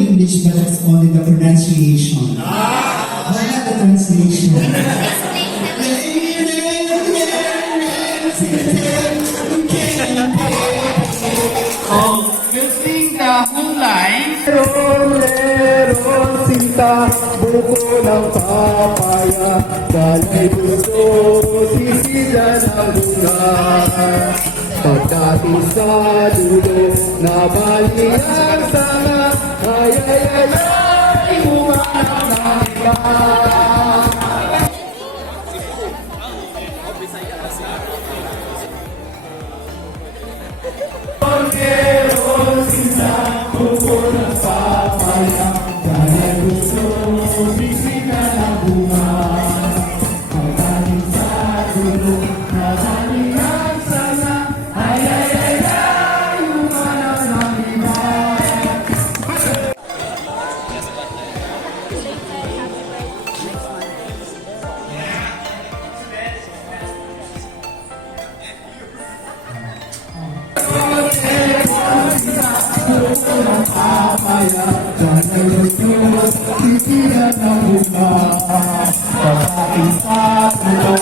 English, but it's only the pronunciation. Why not the translation? Oh, you sing the whole line? Meron sinta, buko ng papaya, dalay gusto, sisida ng bunga. Pagdating sa dulo, nabali ang sanga, ay ay ay ay, umanap na iba. Meron sinta, buko ng papaya, dalay gusto, sisida ng bunga. Pagdating sa dulo, nabali ang sanga, ay ay ay ay, umanap na iba. Papaya, dalay gusto, sisida ng bunga. Pagdating sa dulo,